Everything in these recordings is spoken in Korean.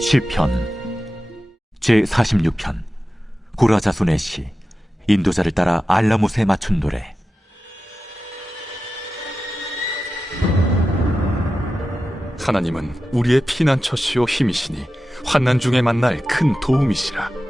시편 제 46편 고라자손의 시 인도자를 따라 알라못에 맞춘 노래 하나님은 우리의 피난처시오 힘이시니 환난 중에 만날 큰 도움이시라.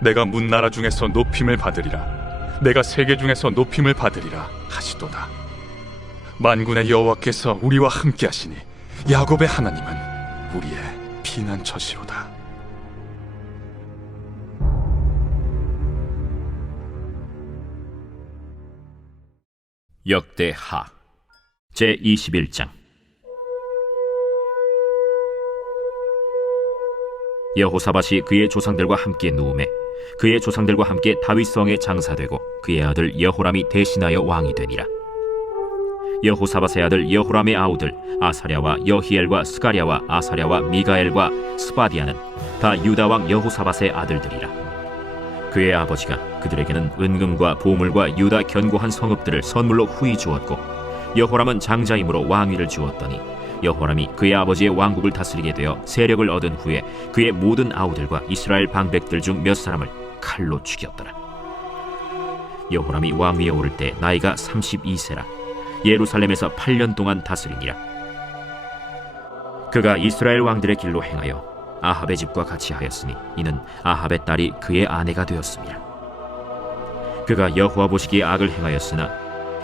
내가 문나라 중에서 높임을 받으리라. 내가 세계 중에서 높임을 받으리라 하시도다. 만군의 여호와께서 우리와 함께 하시니 야곱의 하나님은 우리의 피난처시로다. 역대하 제 21장 여호사밧이 그의 조상들과 함께 누움에 그의 조상들과 함께 다윗성에 장사되고 그의 아들 여호람이 대신하여 왕이 되니라. 여호사밧의 아들 여호람의 아우들 아사랴와 여히엘과 스가랴와 아사랴와 미가엘과 스바디아는 다 유다 왕 여호사밧의 아들들이라. 그의 아버지가 그들에게는 은금과 보물과 유다 견고한 성읍들을 선물로 후히 주었고 여호람은 장자임으로 왕위를 주었더니 여호람이 그의 아버지의 왕국을 다스리게 되어 세력을 얻은 후에 그의 모든 아우들과 이스라엘 방백들 중 몇 사람을 칼로 죽였더라. 여호람이 왕위에 오를 때 나이가 32세라. 예루살렘에서 8년 동안 다스리니라. 그가 이스라엘 왕들의 길로 행하여 아합의 집과 같이 하였으니 이는 아합의 딸이 그의 아내가 되었습니다. 그가 여호와 보시기에 악을 행하였으나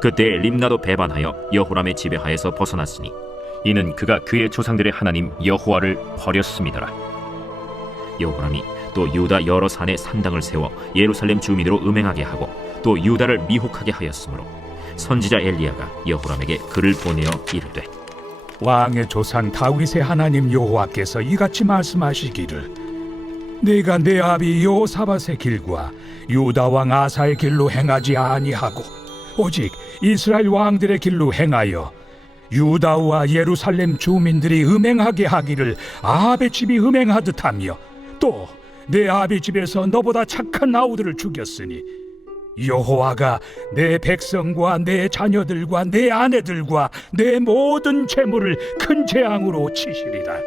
그때 림나도 배반하여 여호람의 지배하에서 벗어났으니 이는 그가 그의 조상들의 하나님 여호와를 버렸음이더라. 여호람이 또 유다 여러 산에 산당을 세워 예루살렘 주민으로 음행하게 하고 또 유다를 미혹하게 하였으므로 선지자 엘리야가 여호람에게 글을 보내어 이르되 왕의 조상 다윗의 하나님 여호와께서 이같이 말씀하시기를 내가 내 아비 여호사밧의 길과 유다 왕 아사의 길로 행하지 아니하고 오직 이스라엘 왕들의 길로 행하여 유다와 예루살렘 주민들이 음행하게 하기를 아합의 집이 음행하듯 하며 또 내 아비 집에서 너보다 착한 아우들을 죽였으니 여호와가 내 백성과 내 자녀들과 내 아내들과 내 모든 재물을 큰 재앙으로 치시리라.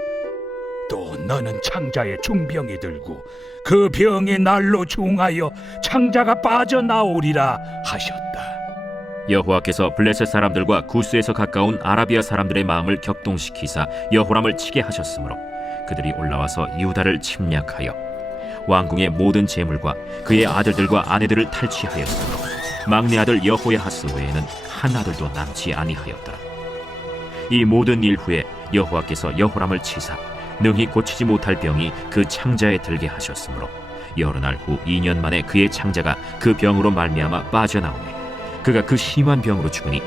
또 너는 창자에 중병이 들고 그 병이 날로 중하여 창자가 빠져나오리라 하셨다. 여호와께서 블레셋 사람들과 구스에서 가까운 아라비아 사람들의 마음을 격동시키사 여호람을 치게 하셨으므로 그들이 올라와서 유다를 침략하여 왕궁의 모든 재물과 그의 아들들과 아내들을 탈취하였으므로 막내 아들 여호야하스 외에는 한 아들도 남지 아니하였더라. 이 모든 일 후에 여호와께서 여호람을 치사 능히 고치지 못할 병이 그 창자에 들게 하셨으므로 여러 날 후 2년 만에 그의 창자가 그 병으로 말미암아 빠져나오매 그가 그 심한 병으로 죽으니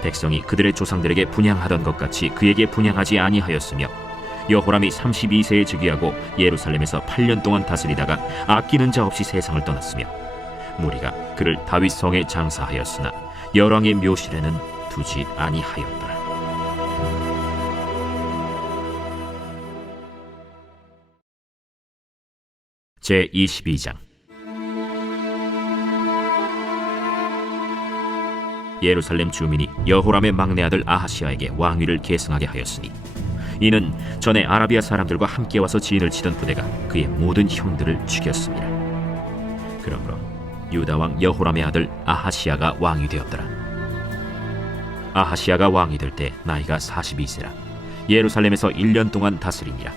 백성이 그들의 조상들에게 분양하던 것 같이 그에게 분양하지 아니하였으며 여호람이 32세에 즉위하고 예루살렘에서 8년 동안 다스리다가 아끼는 자 없이 세상을 떠났으며 무리가 그를 다윗 성에 장사하였으나 열왕의 묘실에는 두지 아니하였더라. 제 22장 예루살렘 주민이 여호람의 막내 아들 아하시아에게 왕위를 계승하게 하였으니 이는 전에 아라비아 사람들과 함께 와서 진을 치던 부대가 그의 모든 형들을 죽였습니다. 그러므로 유다 왕 여호람의 아들 아하시아가 왕이 되었더라. 아하시아가 왕이 될 때 나이가 42세라 예루살렘에서 1년 동안 다스리니라.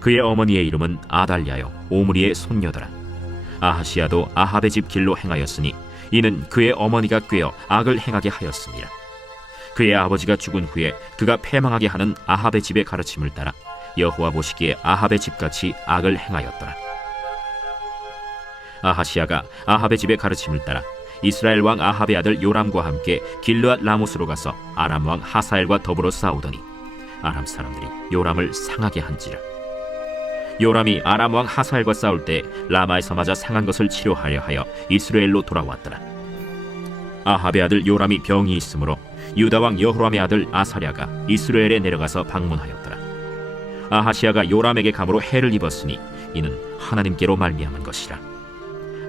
그의 어머니의 이름은 아달랴요 오므리의 손녀더라. 아하시아도 아합의 집 길로 행하였으니 이는 그의 어머니가 꾀어 악을 행하게 하였습니다. 그의 아버지가 죽은 후에 그가 패망하게 하는 아합의 집의 가르침을 따라 여호와 보시기에 아합의 집같이 악을 행하였더라. 아하시아가 아합의 집의 가르침을 따라 이스라엘 왕 아합의 아들 요람과 함께 길르앗 라모스로 가서 아람 왕 하사엘과 더불어 싸우더니 아람 사람들이 요람을 상하게 한지라. 요람이 아람 왕 하사엘과 싸울 때 라마에서 맞아 상한 것을 치료하려 하여 이스라엘로 돌아왔더라. 아합의 아들 요람이 병이 있으므로 유다 왕 여호람의 아들 아사랴가 이스라엘에 내려가서 방문하였더라. 아하시아가 요람에게 감으로 해를 입었으니 이는 하나님께로 말미암은 것이라.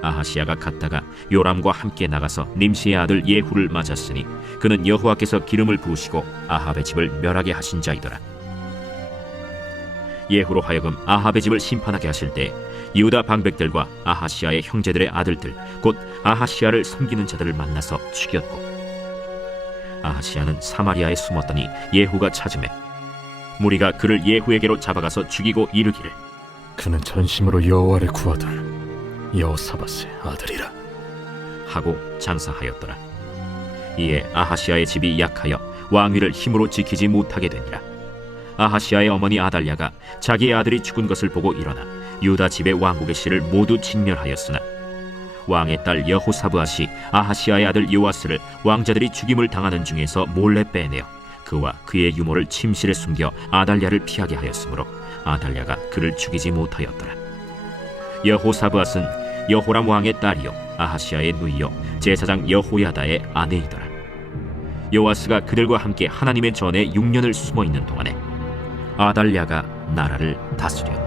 아하시아가 갔다가 요람과 함께 나가서 님시의 아들 예후를 맞았으니 그는 여호와께서 기름을 부으시고 아합의 집을 멸하게 하신 자이더라. 예후로 하여금 아합의 집을 심판하게 하실 때 유다 방백들과 아하시아의 형제들의 아들들 곧 아하시아를 섬기는 자들을 만나서 죽였고 아하시아는 사마리아에 숨었더니 예후가 찾음에 무리가 그를 예후에게로 잡아가서 죽이고 이르기를 그는 전심으로 여호와를 구하던 여호사밧의 아들이라 하고 장사하였더라. 이에 아하시아의 집이 약하여 왕위를 힘으로 지키지 못하게 되니라. 아하시아의 어머니 아달랴가 자기의 아들이 죽은 것을 보고 일어나 유다 집의 왕국의 씨를 모두 진멸하였으나 왕의 딸 여호사브앗이 아하시아의 아들 요아스를 왕자들이 죽임을 당하는 중에서 몰래 빼내어 그와 그의 유모를 침실에 숨겨 아달랴를 피하게 하였으므로 아달랴가 그를 죽이지 못하였더라. 여호사브앗은 여호람 왕의 딸이요 아하시아의 누이요 제사장 여호야다의 아내이더라. 요아스가 그들과 함께 하나님의 전에 6년을 숨어 있는 동안에 아달랴가 나라를 다스렸다.